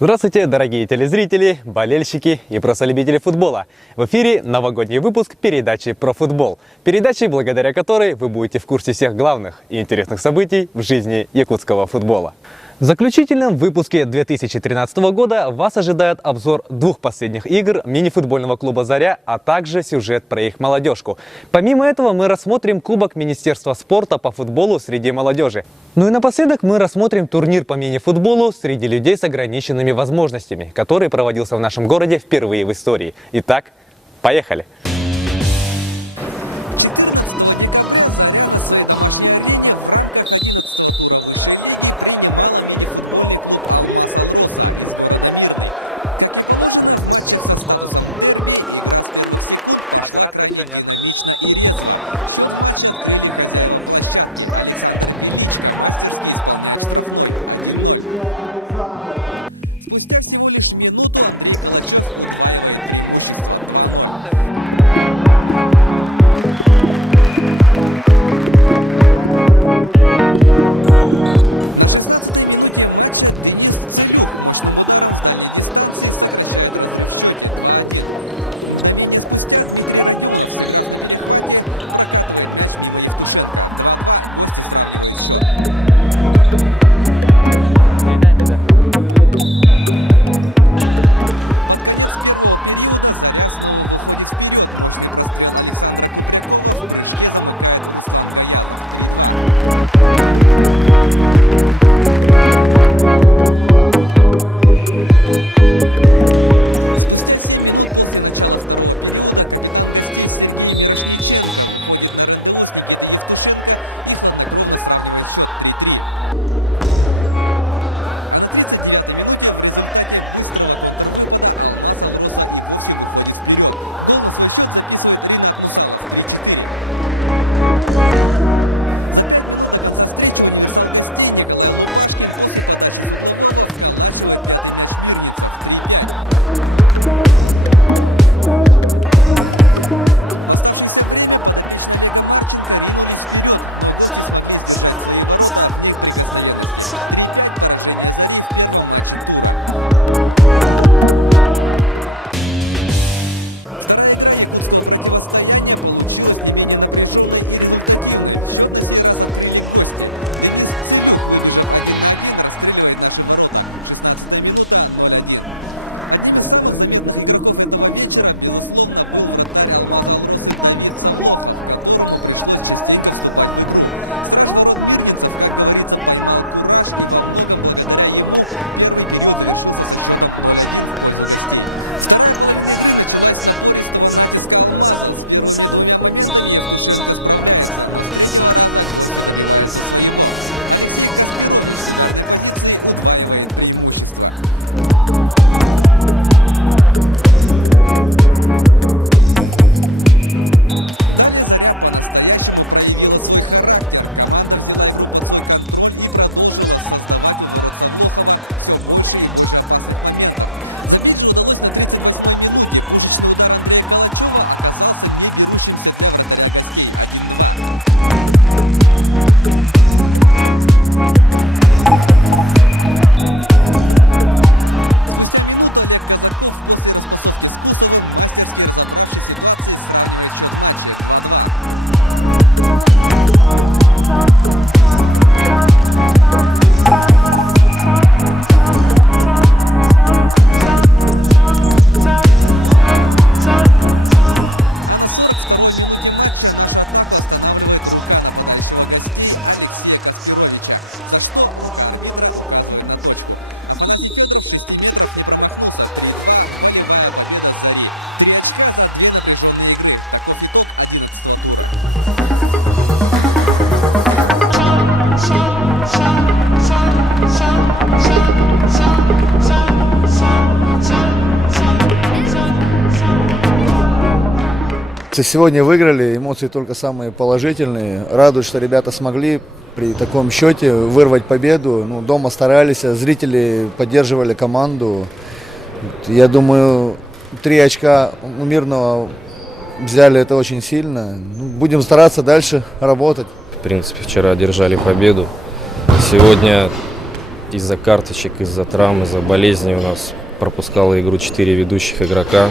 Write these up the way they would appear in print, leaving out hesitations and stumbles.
Здравствуйте, дорогие телезрители, болельщики и просто любители футбола. В эфире новогодний выпуск передачи про футбол. Передачи, благодаря которой вы будете в курсе всех главных и интересных событий в жизни якутского футбола. В заключительном выпуске 2013 года вас ожидает обзор двух последних игр мини-футбольного клуба «Заря», а также сюжет про их молодежку. Помимо этого мы рассмотрим Кубок Министерства спорта по футболу среди молодежи. Ну и напоследок мы рассмотрим турнир по мини-футболу среди людей с ограниченными возможностями, который проводился в нашем городе впервые в истории. Итак, поехали! Оператора еще нет. Сегодня выиграли, эмоции только самые положительные. Радует, что ребята смогли при таком счете вырвать победу. Ну, дома старались, зрители поддерживали команду. Я думаю, 3 очка у Мирного взяли, это очень сильно. Ну, будем стараться дальше работать. В принципе, вчера одержали победу. Сегодня из-за карточек, из-за травм, из-за болезней у нас пропускала игру 4 ведущих игрока.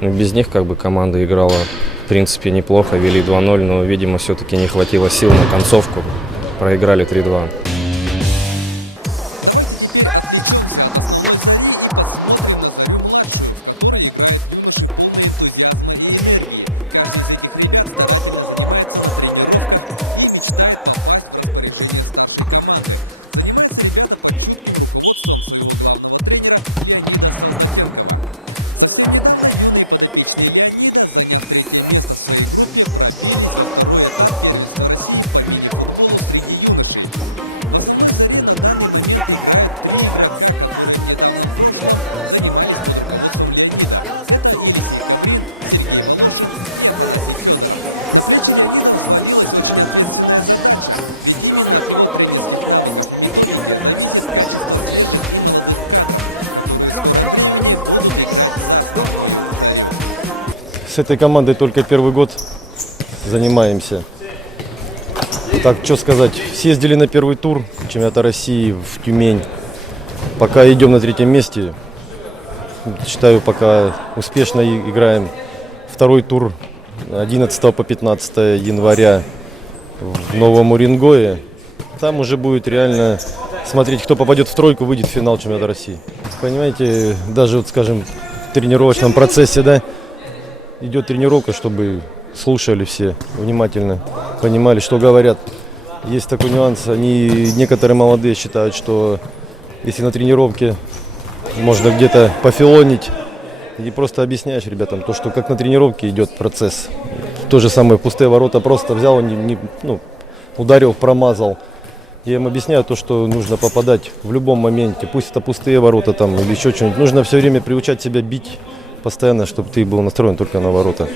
Но без них как бы команда играла в принципе неплохо, вели 2-0, но, видимо, все-таки не хватило сил на концовку. Проиграли 3-2. С этой командой только первый год занимаемся. Так, что сказать, съездили на первый тур чемпионата России в Тюмень. Пока идем на 3-м месте. Считаю, пока успешно играем. Второй тур 11 по 15 января в Новом Уренгое. Там уже будет реально смотреть, кто попадет в тройку, выйдет в финал чемпионата России. Понимаете, даже, вот, скажем, в тренировочном процессе, да, идет тренировка, чтобы слушали все внимательно, понимали, что говорят. Есть такой нюанс, некоторые молодые считают, что если на тренировке можно где-то пофилонить, и просто объясняешь ребятам, то, что как на тренировке идет процесс. То же самое, пустые ворота просто взял, ударил, промазал. Я им объясняю то, что нужно попадать в любом моменте, пусть это пустые ворота там или еще что-нибудь. Нужно все время приучать себя бить постоянно, чтобы ты был настроен только на ворота.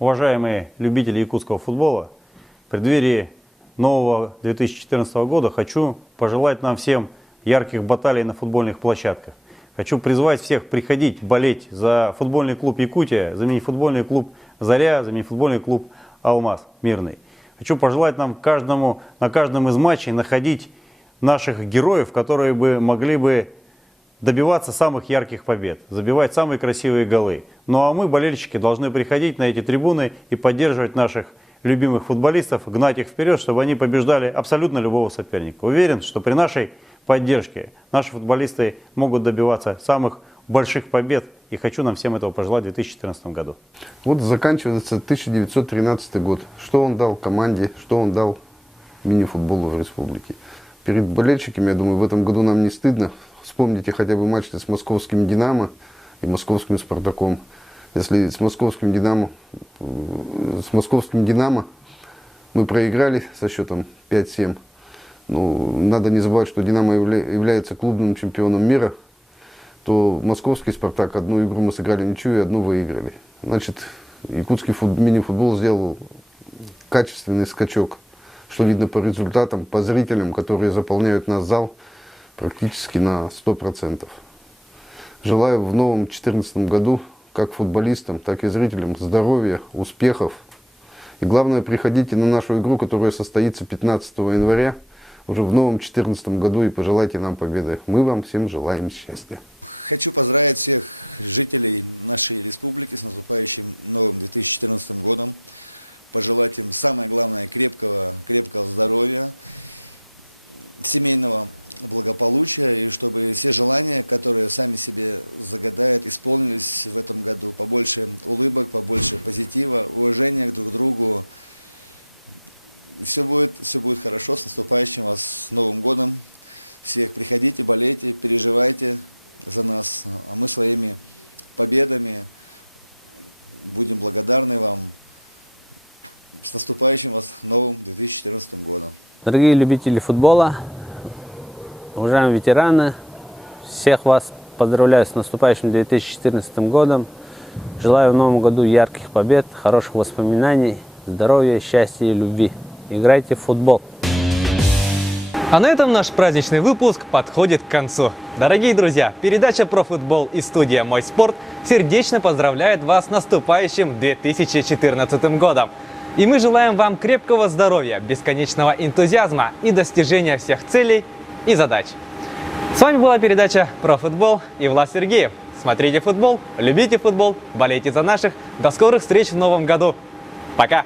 Уважаемые любители якутского футбола, в преддверии нового 2014 года хочу пожелать нам всем ярких баталий на футбольных площадках. Хочу призвать всех приходить болеть за футбольный клуб «Якутия», за мини-футбольный клуб «Заря», за мини-футбольный клуб «Алмаз» Мирный. Хочу пожелать нам каждому на каждом из матчей находить наших героев, которые бы могли бы добиваться самых ярких побед, забивать самые красивые голы. Ну а мы, болельщики, должны приходить на эти трибуны и поддерживать наших любимых футболистов, гнать их вперед, чтобы они побеждали абсолютно любого соперника. Уверен, что при нашей поддержке наши футболисты могут добиваться самых больших побед. И хочу нам всем этого пожелать в 2014 году. Вот заканчивается 1913 год. Что он дал команде, что он дал мини-футболу в республике. Перед болельщиками, я думаю, в этом году нам не стыдно. Вспомните хотя бы матч с московским «Динамо» и московским «Спартаком». Если с московским «Динамо» мы проиграли со счетом 5-7, ну, надо не забывать, что «Динамо» является клубным чемпионом мира, то московский «Спартак» одну игру мы сыграли ничью и одну выиграли. Значит, якутский мини-футбол сделал качественный скачок, что видно по результатам, по зрителям, которые заполняют наш зал практически на 100%. Желаю в новом 2014 году как футболистам, так и зрителям здоровья, успехов. И главное, приходите на нашу игру, которая состоится 15 января, уже в новом 2014 году, и пожелайте нам победы. Мы вам всем желаем счастья. Дорогие любители футбола, уважаемые ветераны, всех вас поздравляю с наступающим 2014 годом. Желаю в новом году ярких побед, хороших воспоминаний, здоровья, счастья и любви. Играйте в футбол. А на этом наш праздничный выпуск подходит к концу. Дорогие друзья, передача про футбол и студия «Мой спорт» сердечно поздравляет вас с наступающим 2014 годом. И мы желаем вам крепкого здоровья, бесконечного энтузиазма и достижения всех целей и задач. С вами была передача про футбол и Влад Сергеев. Смотрите футбол, любите футбол, болейте за наших. До скорых встреч в новом году. Пока!